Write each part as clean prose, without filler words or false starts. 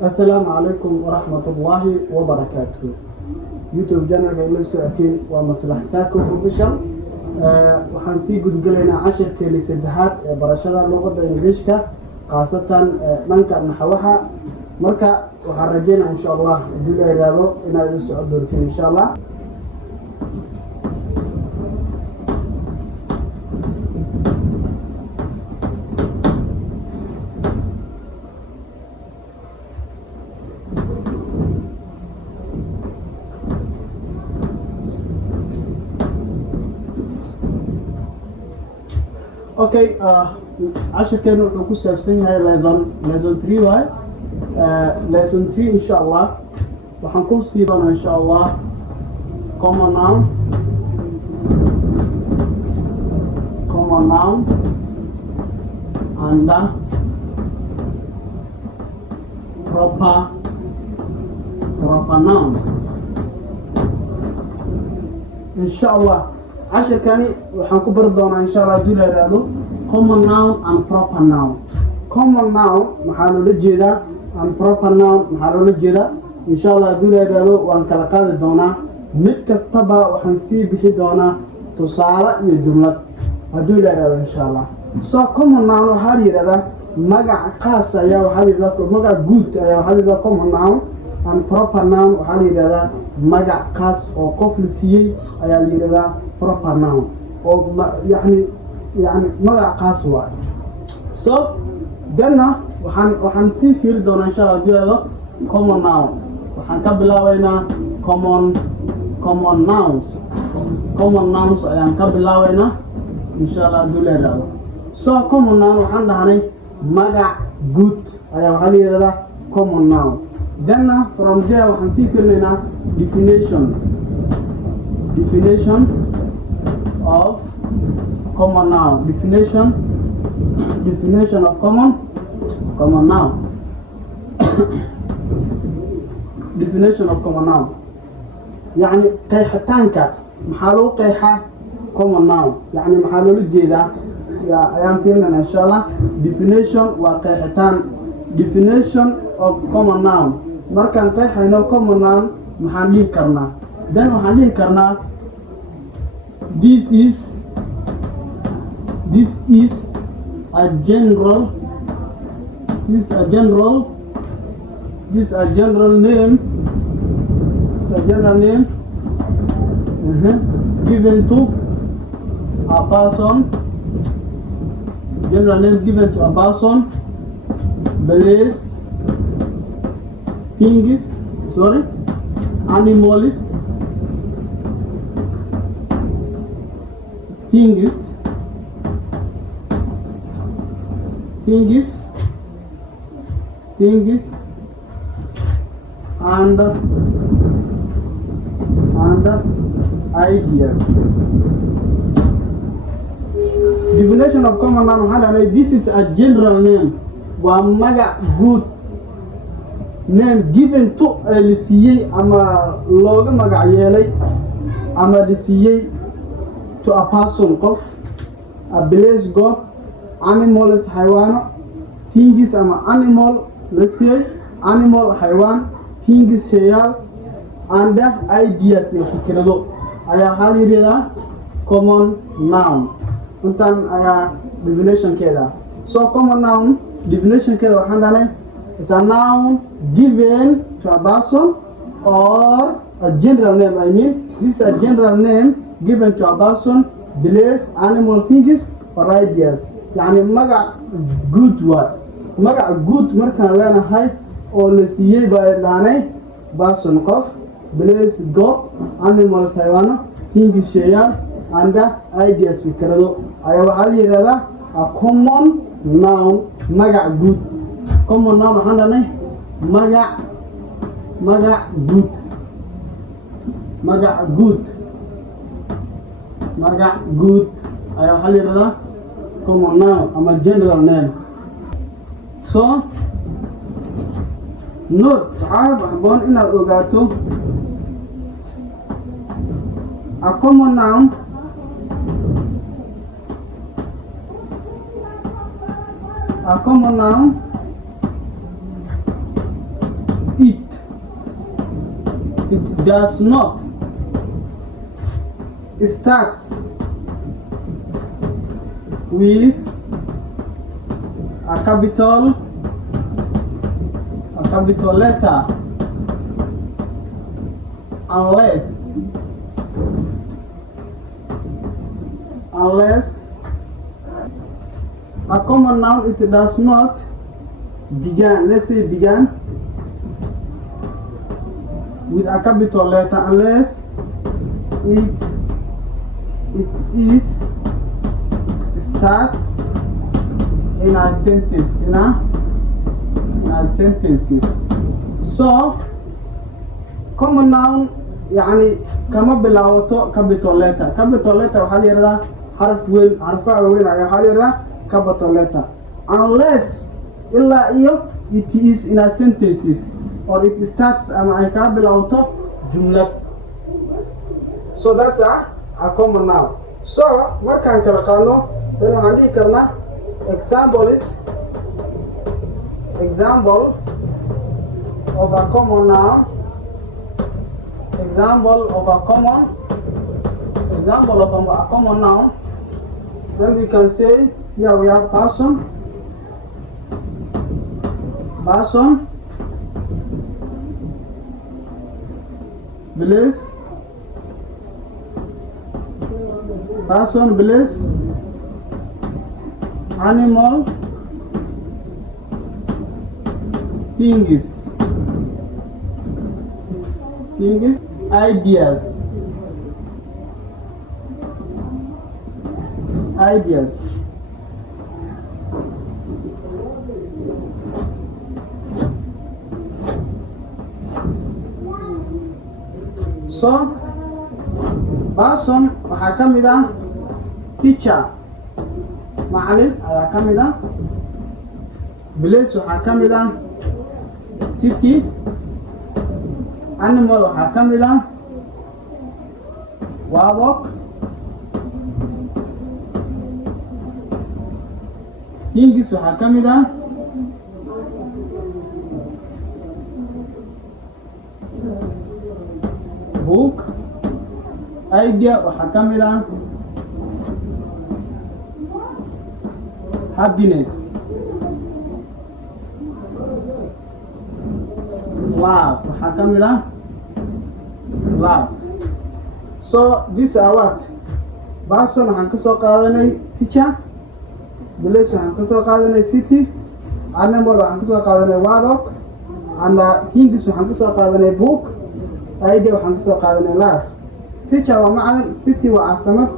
السلام عليكم ورحمة الله وبركاته. يوتيوب channel إلى ساعتين ومصلح ساكو بروفيشنال. وحنسي قد قلنا 10 كيلو سدحات برشلونة اللغة الإنجليزية خاصة منك نحوها مركا وحرجينا إن شاء الله بلا إرادة إن هذا السؤال دورتين إن شاء الله. Okay, 10 كانوا نقول سبسين هاي lesson 3 واي lesson 3 إن شاء الله وحنقول سيبنا إن شاء الله common noun and proper noun إن شاء الله. 10 كاني وحنكون بردونا إن شاء الله دولا رادو common noun and proper noun. common noun محلو للجيدة and proper noun محلو للجيدة إن شاء الله دولا رادو وانكالقاد دونا متكستبا وحنسي بحي دونا تصارى الجملة دولا رادو إن شاء الله. so common noun وحالي رادا مقع قاسة يا وحالي رادا مقع good يا وحالي رادا common noun and proper noun وحالي رادا مقع قاس أو قفل سيي يا لي رادا proper noun أو يعني مقع قاس واحد. so دنا وحنسي فير دونا إن شاء الله دولا common noun وحنكبلاوينا common nouns أيام كبلاوينا إن شاء الله دولا. so common noun وحندهني مقع good أيام حالي رادا common noun. Then from there وحنسي فيرنا definition of common noun. definition of common noun. definition of common noun يعني قيحتانك محلو قيحة common noun يعني محلو الجيدة يا أيام فيرنا إن شاء الله definition وقيحتان. definition of common noun مركان قيحة إنه common noun محلين كرنا then محلين كرنا this is a general name given to a person, place, animals, things and ideas. definition of common noun this is a general name ومجا good name given to لسيي أما لوجا مجا يالي أما لسيي to a person قف a place God animals حيوان things أما animal لسيي animal حيوان things شيال and ideas يفكروا أيا حالي ريدا common noun أنتن أيا definition كذا. so common noun definition كذا وحنا is a noun given to a person or a general name. I mean this is a general name given to a person, place, animal, things or ideas. يعني مقع good word مقع good مركنا لنا هاي أو لسيء بيرلاني person قف place go animals حيوانه things شيء and ideas فكرة أيوة علي هذا a common noun مقع good. common noun عندنا مقع good أيوة حالي هذا common noun أما general name. so note عارف أحبون إن الأوجاتو a common noun It does not start with a capital letter unless a common noun, it does not begin, let's say began with a capital letter unless it is starts in a sentence, in a sentences. So common noun يعني كما بلاوتو capital letter وحال يردا حرف وين حرفها وين حال يردا capital letter unless إلا it is in a sentences or it starts أما كما بلاوتو جملة. So that's a common noun. So markaan kala qaadno waxaan dhihi karnaa example of a common noun. Example of a common noun. Then we can say, yeah, we have person, place, animal, things, ideas. So person waxaa ka mid ah teacher, macallin ayaa ka mid ah. Place waxaa ka mid ah city. Animal waxaa ka mid ah wadok. Things waxaa ka mid ah book. Idea waxaa ka mid ah happiness. Love waxaa ka mid ah love. So these are what person waxaan ka soo qaadanay teacher, place waxaan ka soo qaadanay city, animal waxaan ka soo qaadanay wadok, and things waxaan ka soo qaadanay book, idea waxaan ka soo qaadanay love. Teacher waa macallin, city waa caasimad,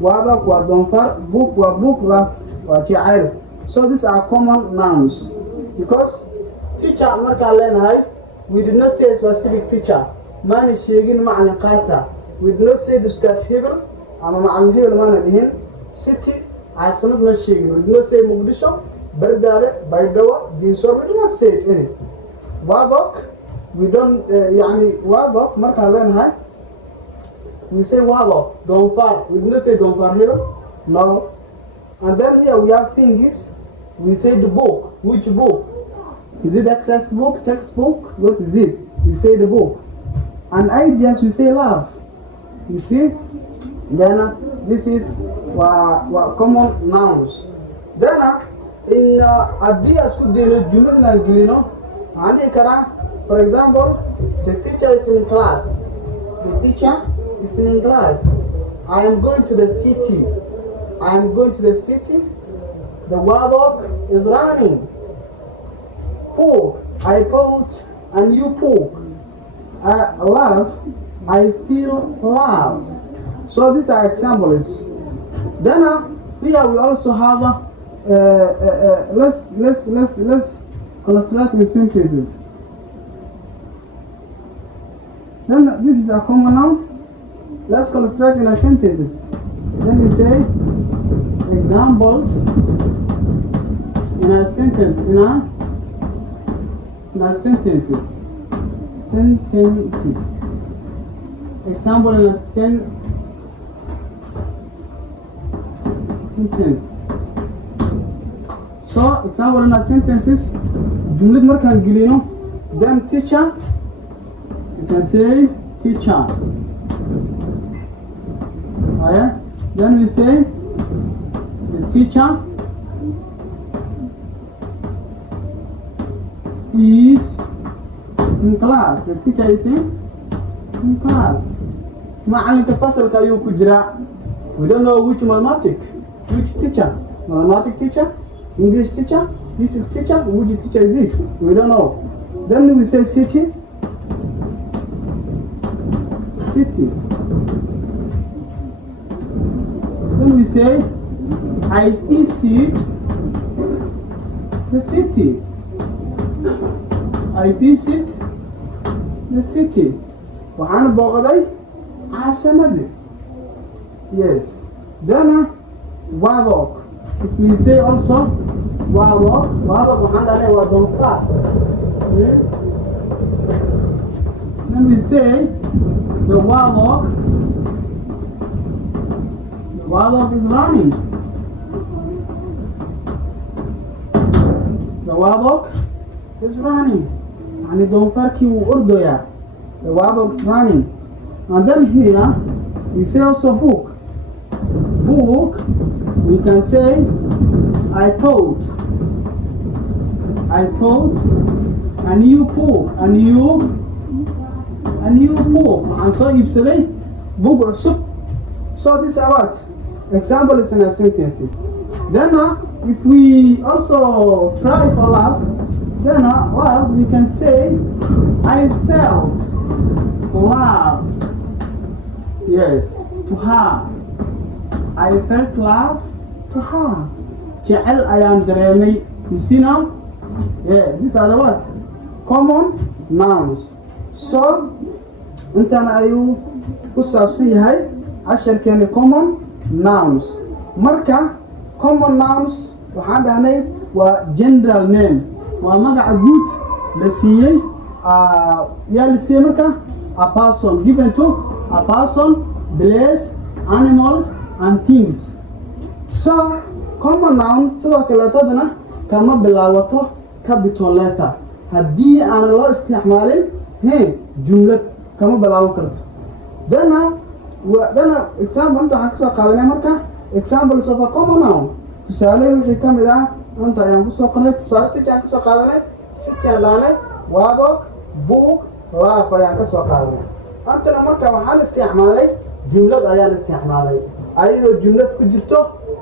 wadok waa doonfar, book waa book, love waa jacayl. So these are common nouns because teacher markaan leenahay we did not say a specific teacher. Maana sheegin macallin qaasa. We did not say Ustad Hebel ama macallin Hebel maana dhihin. City caasimad ma sheegin. We did not say Muqdisho, Bardale, Baydhabo, Dinsor. We did not say it in. Wadok we don't يعني wadok markaan leenahay we say wadok. Doonfar we did not say doonfar Hebel. No. And then here we have things. We say the book. Which book? Is it access book, textbook? What is it? We say the book. And ideas we say love. You see? Then this is common nouns. Then in ideas could be jumla. For example, the teacher is in class. The teacher is in class. I am going to the city. I am going to the city. The wadok is running. Pork, I bought a new pork. Love, I feel love. So these are examples. Then here we also have let's construct the sentences. Then this is a common noun. Let's construct in a sentences. Then we say examples in a sentence. Sentences. Example in a sentence. So example in a sentences. Jumlad markaan gelino. Then teacher You can say teacher. Alright? Then we say the teacher is in class. The teacher is in class. Macalinka fasalka ayuu ku jiraa. We don't know which teacher. Mathematics teacher, English teacher, physics teacher, which teacher is it? We don't know. Then we say city. Then we say I visit the city. I visit the city. waxaan booqday caasimadii. Yes. Then wadok. If we say also wadok waxaan dhahnay waa doonfaar. Then we say the wadok is running. The wadok is running. يعني doonfaarkii wuu ordayaa. The wadok is running. And then here we say also book. We can say I bought a new book. waxaan soo iibsaday book cusub. So these are what? Examples in a sentences. Then if we also try for love, then love we can say I felt love. Yes, to her. I felt love to her. Jecel ayaan dareemay. You see now? Yeah, these are the what? Common nouns. So intana ayuu ku saabsan yahay casharkeena common nouns. Marka common nouns waxaan dhahnay waa general name. Waa magaca guud la siiyey yaa la siiyey marka a person, given to a person, place, animals and things. So common noun sidoo kaleetadana kama bilaabato capital letter. haddii aan loo isticmaalin jumlad kama bilaaban karto. Then example inta waxaan kasoo qaadanay marka examples of a common noun. tusaale wixii ka mid inta ayaan kusoo qornay. tusaale ayaan kasoo qaadanay city aan dhahnay, wadok, book, laugh ayaan kasoo qaadanay. antana marka waxaan isticmaalay jumlad ayaan isticmaalay. ayadoo jumlad ku jirto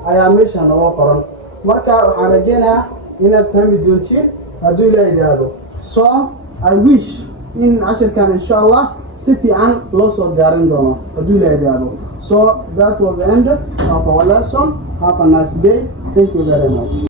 ayaa meesha nooga qoran. marka waxaan rajeynayaa inaad fahmi doontiin hadduu ilaahay yidhaahdo. So I wish in casharkan insha Allah si fiican loo soo gaarin doono hadduu ilaahay yidhaahdo. So that was the end of our lesson. Have a nice day. Thank you very much.